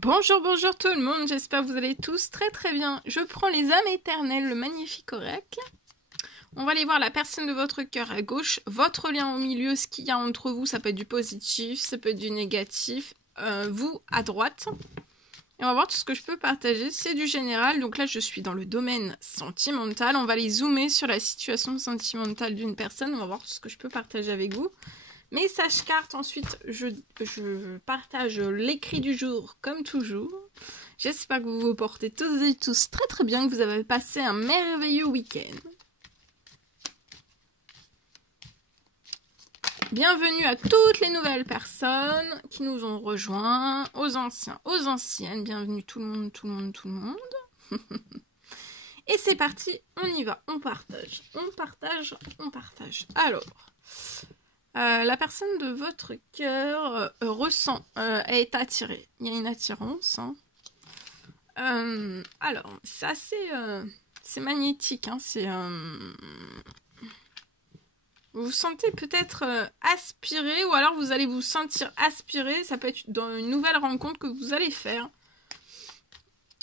Bonjour, bonjour tout le monde, j'espère que vous allez tous très très bien. Je prends les âmes éternelles, le magnifique oracle. On va aller voir la personne de votre cœur à gauche, votre lien au milieu, ce qu'il y a entre vous, ça peut être du positif, ça peut être du négatif, vous à droite. Et on va voir tout ce que je peux partager, c'est du général, donc là je suis dans le domaine sentimental, on va aller zoomer sur la situation sentimentale d'une personne, on va voir tout ce que je peux partager avec vous. Message carte, ensuite je partage l'écrit du jour comme toujours. J'espère que vous vous portez tous et tous très très bien, que vous avez passé un merveilleux week-end. Bienvenue à toutes les nouvelles personnes qui nous ont rejoints, aux anciens, aux anciennes, bienvenue tout le monde, tout le monde, tout le monde. Et c'est parti, on y va, on partage, on partage, on partage. Alors... la personne de votre cœur ressent, est attirée. Il y a une attirance. Hein. Alors, c'est assez... c'est magnétique. Hein, vous vous sentez peut-être aspiré, ou alors vous allez vous sentir aspiré. Ça peut être dans une nouvelle rencontre que vous allez faire.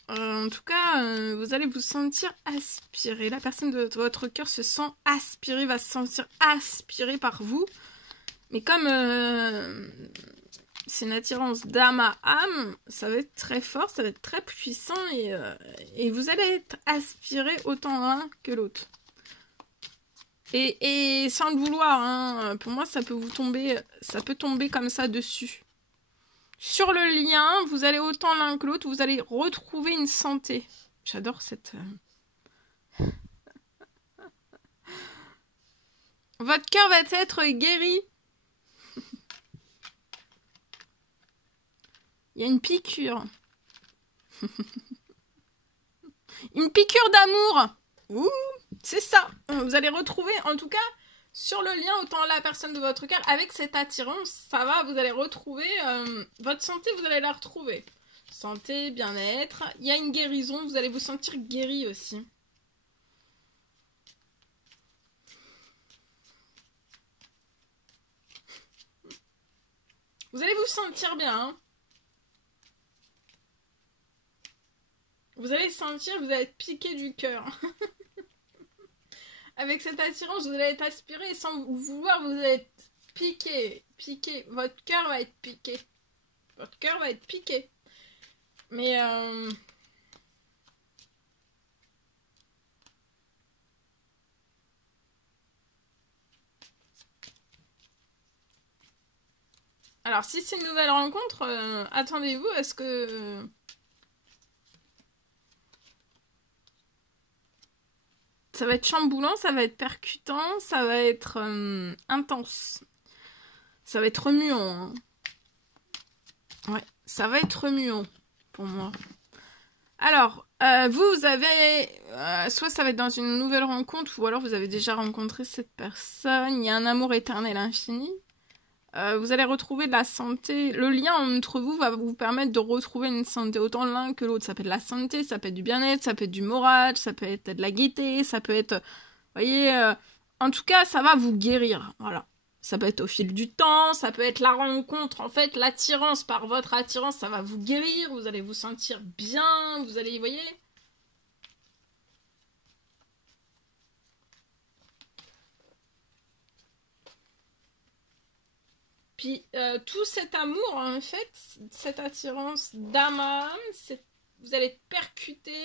En tout cas, vous allez vous sentir aspiré. La personne de votre cœur se sent aspirée, va se sentir aspirée par vous. Mais comme c'est une attirance d'âme à âme, ça va être très fort, ça va être très puissant et vous allez être aspiré autant l'un que l'autre. Et sans le vouloir, hein, pour moi ça peut tomber comme ça dessus. Sur le lien, vous allez autant l'un que l'autre, vous allez retrouver une santé. J'adore cette... Votre cœur va être guéri. Il y a une piqûre. Une piqûre d'amour. Ouh, c'est ça. Vous allez retrouver, en tout cas, sur le lien, autant la personne de votre cœur, avec cette attirance, ça va, vous allez retrouver, votre santé, vous allez la retrouver. Santé, bien-être. Il y a une guérison, vous allez vous sentir guéri aussi. Vous allez vous sentir bien, hein. Vous allez sentir, vous allez être piqué du cœur. Avec cette attirance, vous allez être aspiré sans vouloir, vous allez être piqué. Votre cœur va être piqué. Votre cœur va être piqué. Mais alors, si c'est une nouvelle rencontre, attendez-vous à ce que... Ça va être chamboulant, ça va être percutant, ça va être intense. Ça va être remuant. Hein. Ouais, ça va être remuant pour moi. Alors, vous avez... soit ça va être dans une nouvelle rencontre, ou alors vous avez déjà rencontré cette personne. Il y a un amour éternel infini. Vous allez retrouver de la santé. Le lien entre vous va vous permettre de retrouver une santé autant l'un que l'autre. Ça peut être de la santé, ça peut être du bien-être, ça peut être du moral, ça peut être de la gaieté, ça peut être... Vous voyez, en tout cas, ça va vous guérir. Voilà. Ça peut être au fil du temps, ça peut être la rencontre. En fait, l'attirance par votre attirance, ça va vous guérir. Vous allez vous sentir bien, vous allez, vous voyez... Puis tout cet amour, en fait, cette attirance d'âme à âme, vous allez être percuté,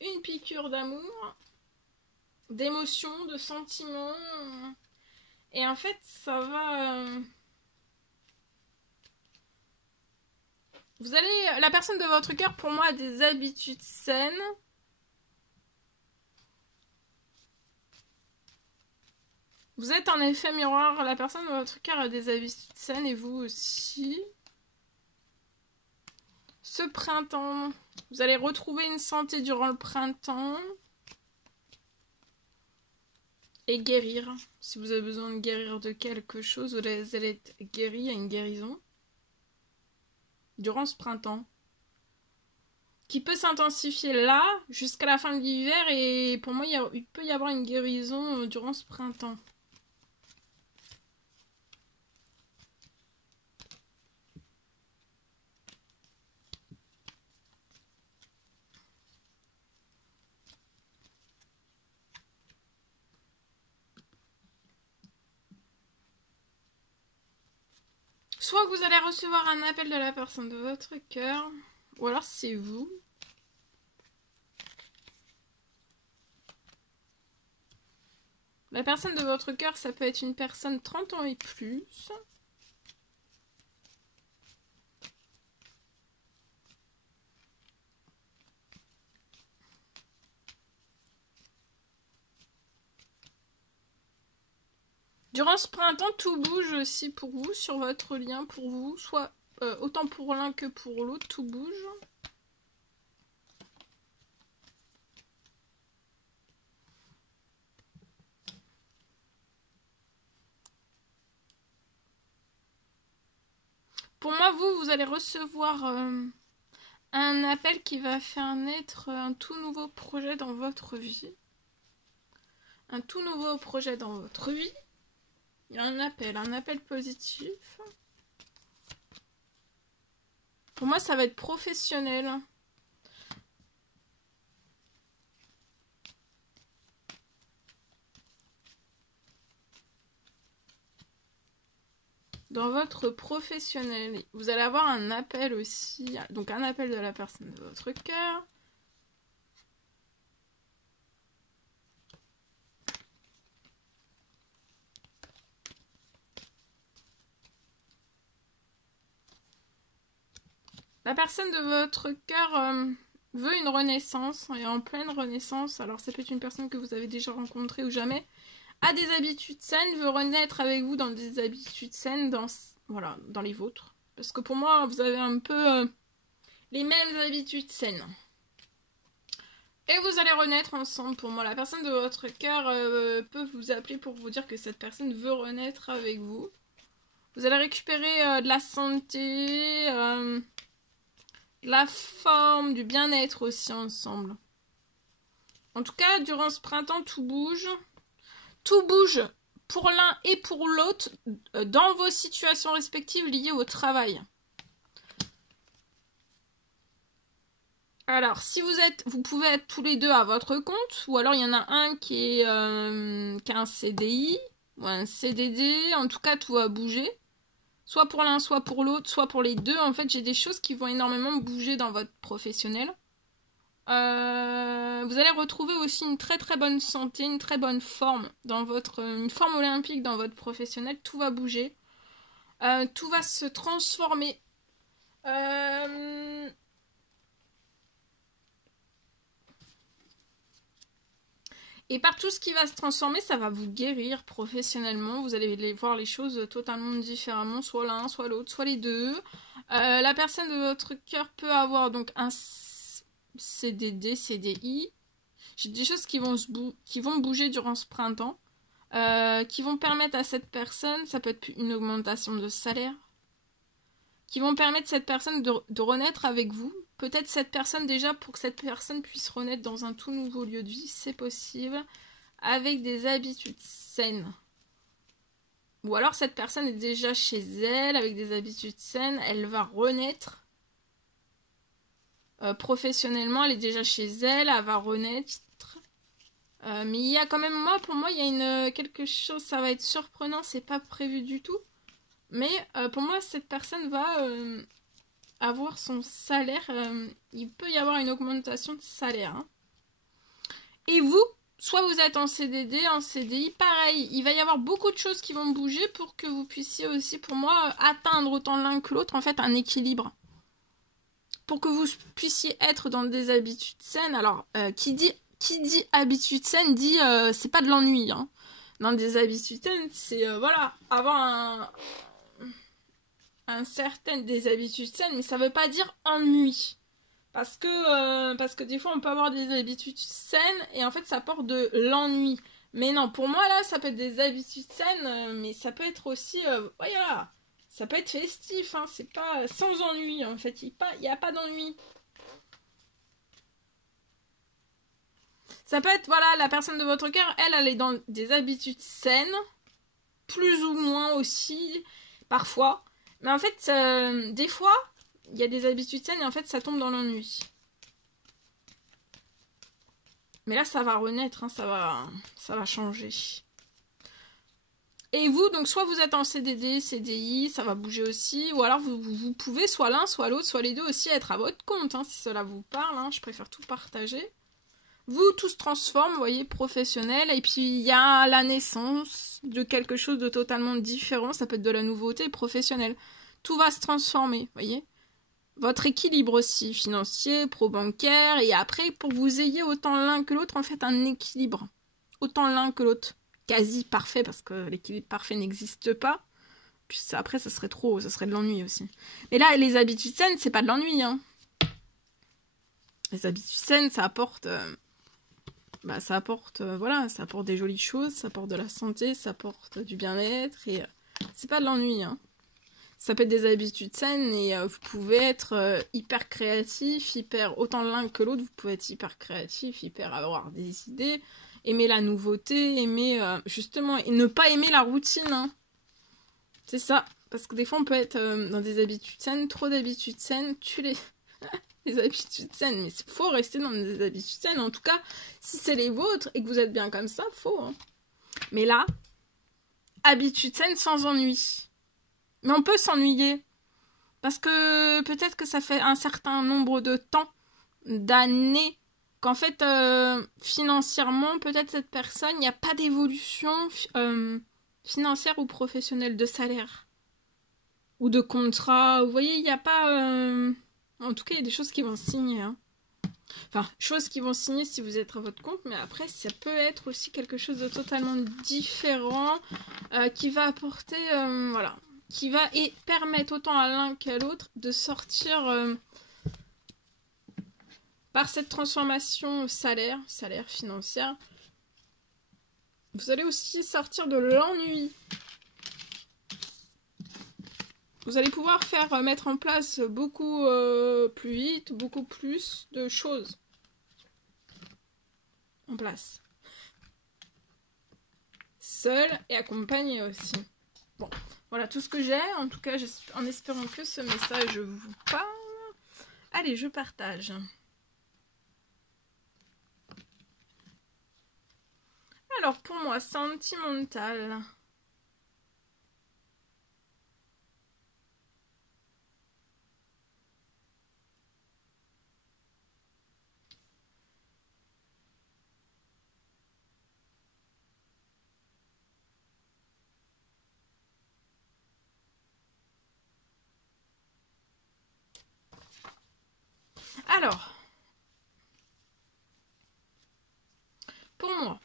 une piqûre d'amour, d'émotions, de sentiments. Et en fait, ça va... Vous allez... La personne de votre cœur, pour moi, a des habitudes saines. Vous êtes en effet miroir, la personne de votre cœur a des habitudes saines et vous aussi. Ce printemps, vous allez retrouver une santé durant le printemps. Et guérir. Si vous avez besoin de guérir de quelque chose, vous allez être guéri, il y a une guérison. Durant ce printemps. Qui peut s'intensifier là, jusqu'à la fin de l'hiver. Et pour moi, il peut y avoir une guérison durant ce printemps. Soit que vous allez recevoir un appel de la personne de votre cœur, ou alors c'est vous. La personne de votre cœur, ça peut être une personne 30 ans et plus. Durant ce printemps, tout bouge aussi pour vous, sur votre lien pour vous, soit autant pour l'un que pour l'autre, tout bouge. Pour moi, vous allez recevoir un appel qui va faire naître un tout nouveau projet dans votre vie. Un tout nouveau projet dans votre vie. Il y a un appel positif. Pour moi, ça va être professionnel. Dans votre professionnel, vous allez avoir un appel aussi. Donc un appel de la personne de votre cœur. La personne de votre cœur veut une renaissance, est en pleine renaissance. Alors ça peut être une personne que vous avez déjà rencontrée ou jamais. A des habitudes saines, veut renaître avec vous dans des habitudes saines, voilà, dans les vôtres. Parce que pour moi, vous avez un peu les mêmes habitudes saines. Et vous allez renaître ensemble. Pour moi, la personne de votre cœur peut vous appeler pour vous dire que cette personne veut renaître avec vous. Vous allez récupérer de la santé, la forme, du bien-être aussi ensemble. En tout cas, durant ce printemps, tout bouge. Tout bouge pour l'un et pour l'autre dans vos situations respectives liées au travail. Alors, si vous pouvez être tous les deux à votre compte, ou alors il y en a un qui a un CDI ou un CDD. En tout cas, tout va bouger. Soit pour l'un, soit pour l'autre, soit pour les deux. En fait, j'ai des choses qui vont énormément bouger dans votre professionnel. Vous allez retrouver aussi une très très bonne santé, une très bonne forme dans une forme olympique dans votre professionnel. Tout va bouger. Tout va se transformer. Et par tout ce qui va se transformer, ça va vous guérir professionnellement. Vous allez voir les choses totalement différemment, soit l'un, soit l'autre, soit les deux. La personne de votre cœur peut avoir donc un CDD, CDI. J'ai des choses qui vont bouger durant ce printemps, qui vont permettre à cette personne, ça peut être une augmentation de salaire, qui vont permettre à cette personne de renaître avec vous. Peut-être cette personne déjà, pour que cette personne puisse renaître dans un tout nouveau lieu de vie, c'est possible, avec des habitudes saines. Ou alors cette personne est déjà chez elle, avec des habitudes saines, elle va renaître. Professionnellement, elle est déjà chez elle, elle va renaître. Mais il y a quand même, pour moi, il y a quelque chose, ça va être surprenant, c'est pas prévu du tout. Mais pour moi, cette personne va avoir son salaire, il peut y avoir une augmentation de salaire. Hein. Et vous, soit vous êtes en CDD, en CDI, pareil, il va y avoir beaucoup de choses qui vont bouger pour que vous puissiez aussi, pour moi, atteindre autant l'un que l'autre, en fait, un équilibre. Pour que vous puissiez être dans des habitudes saines. Alors, qui dit habitude saine dit c'est pas de l'ennui. Hein. Dans des habitudes saines, c'est voilà, avoir des habitudes saines, mais ça veut pas dire ennui. Parce que des fois on peut avoir des habitudes saines et en fait ça porte de l'ennui. Mais non, pour moi là, ça peut être des habitudes saines, mais ça peut être aussi, voilà, ça peut être festif, hein, c'est pas sans ennui en fait, il n'y a pas d'ennui. Ça peut être, voilà, la personne de votre cœur, elle est dans des habitudes saines, plus ou moins aussi, parfois. Mais en fait, des fois, il y a des habitudes saines et en fait, ça tombe dans l'ennui. Mais là, ça va renaître, hein, ça va changer. Et vous, donc soit vous êtes en CDD, CDI, ça va bouger aussi, ou alors vous pouvez soit l'un, soit l'autre, soit les deux aussi être à votre compte, hein, si cela vous parle, hein, je préfère tout partager. Vous, tout se transforme, vous voyez, professionnel, et puis il y a la naissance de quelque chose de totalement différent, ça peut être de la nouveauté professionnelle. Tout va se transformer, vous voyez. Votre équilibre aussi, financier, pro-bancaire, et après, pour que vous ayez autant l'un que l'autre, en fait, un équilibre. Autant l'un que l'autre. Quasi parfait, parce que l'équilibre parfait n'existe pas. Puis ça, après, ça serait trop, ça serait de l'ennui aussi. Mais là, les habitudes saines, c'est pas de l'ennui, hein. Les habitudes saines, ça apporte... voilà, ça apporte des jolies choses, ça apporte de la santé, ça apporte du bien-être, et c'est pas de l'ennui, hein. Ça peut être des habitudes saines, et vous pouvez être hyper créatif, autant l'un que l'autre, vous pouvez être hyper créatif, hyper avoir des idées, aimer la nouveauté, aimer, justement, et ne pas aimer la routine, hein. C'est ça, parce que des fois, on peut être dans des habitudes saines, trop d'habitudes saines, les habitudes saines, mais il faut rester dans des habitudes saines. En tout cas, si c'est les vôtres et que vous êtes bien comme ça, faut. Hein. Mais là, habitudes saines sans ennui. Mais on peut s'ennuyer. Parce que peut-être que ça fait un certain nombre de temps, d'années, qu'en fait, financièrement, peut-être cette personne, il n'y a pas d'évolution financière ou professionnelle de salaire. Ou de contrat. Vous voyez, il n'y a pas... En tout cas, il y a des choses qui vont signer. Hein. Enfin, choses qui vont signer si vous êtes à votre compte, mais après, ça peut être aussi quelque chose de totalement différent qui va apporter, voilà, qui va permettre autant à l'un qu'à l'autre de sortir par cette transformation salaire financière. Vous allez aussi sortir de l'ennui. Vous allez pouvoir mettre en place beaucoup plus vite, beaucoup plus de choses en place. Seul et accompagné aussi. Bon, voilà tout ce que j'ai. En tout cas, en espérant que ce message vous parle. Allez, je partage. Alors, pour moi, sentimental. Alors, pour moi,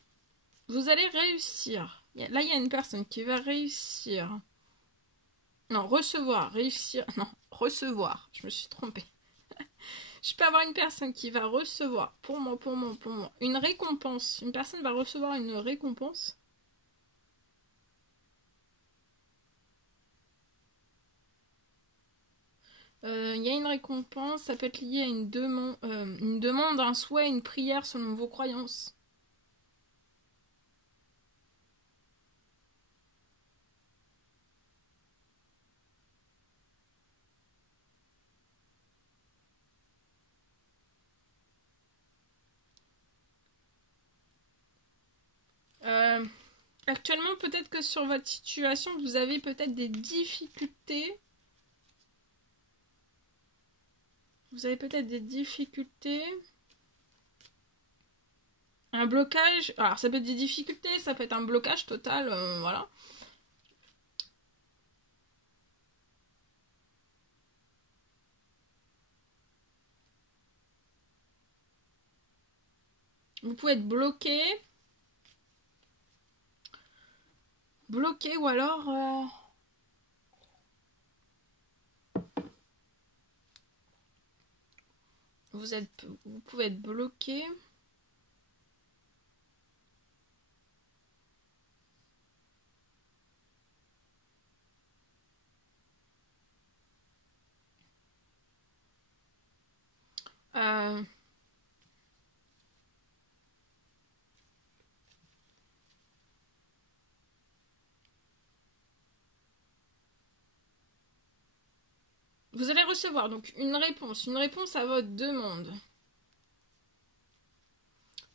vous allez réussir. Là, il y a une personne qui va réussir. Non, réussir. Non, recevoir. Je me suis trompée. Je peux avoir une personne qui va recevoir, pour moi, une récompense. Une personne va recevoir une récompense. Il y a une récompense, ça peut être lié à une demande, un souhait, une prière selon vos croyances. Actuellement, peut-être que sur votre situation, vous avez peut-être des difficultés. Vous avez peut-être des difficultés. Un blocage. Alors, ça peut être des difficultés, ça peut être un blocage total, voilà. Vous pouvez être bloqué. Bloqué ou alors... Vous pouvez être bloqué. Vous allez recevoir donc une réponse à votre demande.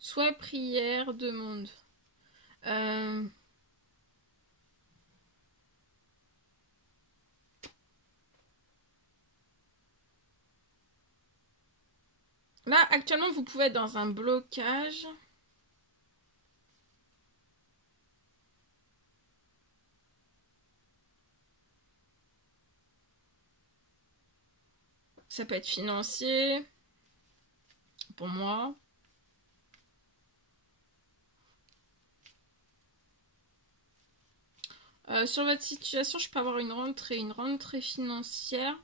Soit prière, demande. Là, actuellement, vous pouvez être dans un blocage. Ça peut être financier, pour moi. Sur votre situation, je peux avoir une rentrée financière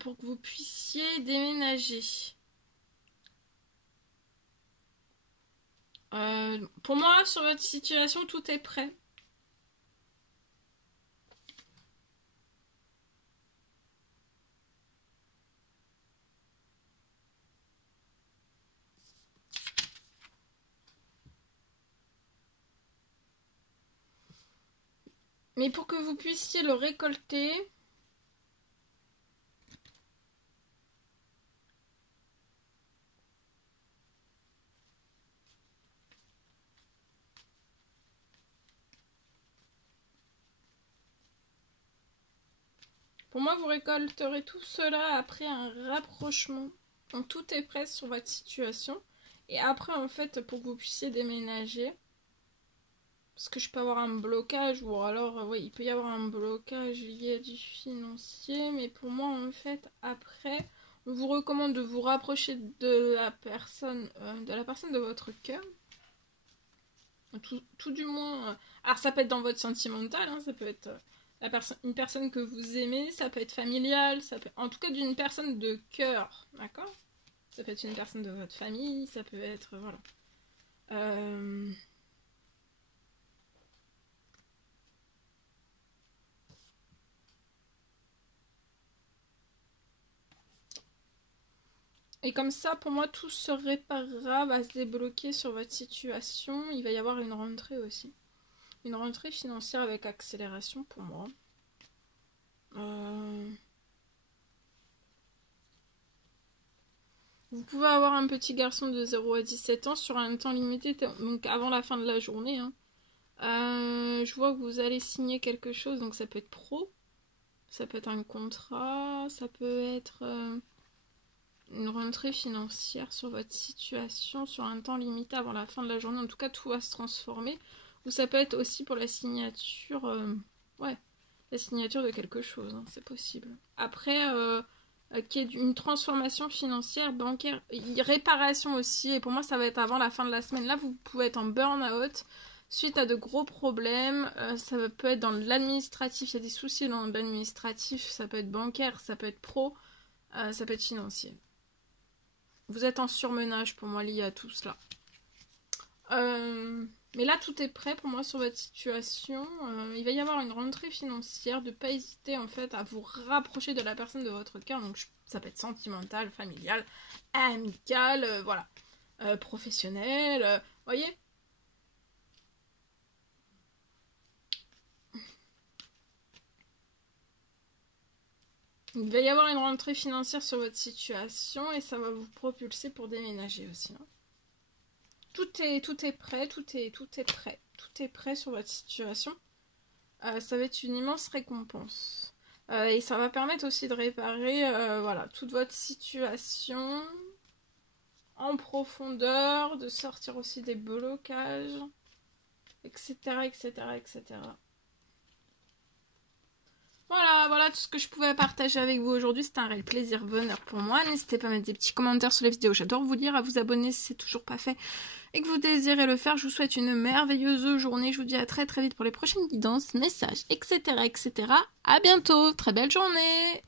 pour que vous puissiez déménager. Pour moi, sur votre situation, tout est prêt. Mais pour que vous puissiez le récolter, pour moi, vous récolterez tout cela après un rapprochement. Donc tout est prêt sur votre situation. Et après, en fait, pour que vous puissiez déménager, parce que je peux avoir un blocage, ou alors, oui, il peut y avoir un blocage lié à du financier, mais pour moi, en fait, après, on vous recommande de vous rapprocher de la personne de votre cœur. Tout du moins. Alors, ça peut être dans votre sentimental, hein, ça peut être une personne que vous aimez, ça peut être familial, ça peut, en tout cas d'une personne de cœur, d'accord? Ça peut être une personne de votre famille, ça peut être, voilà. Et comme ça, pour moi, tout se réparera, va se débloquer sur votre situation. Il va y avoir une rentrée aussi. Une rentrée financière avec accélération pour moi. Vous pouvez avoir un petit garçon de 0 à 17 ans sur un temps limité, donc avant la fin de la journée. Hein. Je vois que vous allez signer quelque chose, donc ça peut être pro. Ça peut être un contrat, ça peut être une rentrée financière sur votre situation sur un temps limité avant la fin de la journée. En tout cas, tout va se transformer. Ou ça peut être aussi pour la signature, la signature de quelque chose, hein, c'est possible. Après, qu'il y ait une transformation financière, bancaire, réparation aussi. Et pour moi, ça va être avant la fin de la semaine. Là, vous pouvez être en burn-out suite à de gros problèmes. Ça peut être dans l'administratif. Il y a des soucis dans l'administratif. Ça peut être bancaire, ça peut être pro, ça peut être financier. Vous êtes en surmenage pour moi lié à tout cela. Mais là, tout est prêt pour moi sur votre situation. Il va y avoir une rentrée financière. De ne pas hésiter en fait à vous rapprocher de la personne de votre cœur. Donc ça peut être sentimental, familial, amical, voilà. Professionnel, voyez. Il va y avoir une rentrée financière sur votre situation et ça va vous propulser pour déménager aussi. Hein. Tout est prêt, tout est prêt. Tout est prêt sur votre situation. Ça va être une immense récompense. Et ça va permettre aussi de réparer voilà, toute votre situation en profondeur, de sortir aussi des blocages, etc. etc., etc. Voilà tout ce que je pouvais partager avec vous aujourd'hui. C'était un réel plaisir, bonheur pour moi. N'hésitez pas à mettre des petits commentaires sur les vidéos. J'adore vous lire, à vous abonner si c'est toujours pas fait et que vous désirez le faire. Je vous souhaite une merveilleuse journée. Je vous dis à très très vite pour les prochaines guidances, messages, etc. etc. À bientôt. Très belle journée.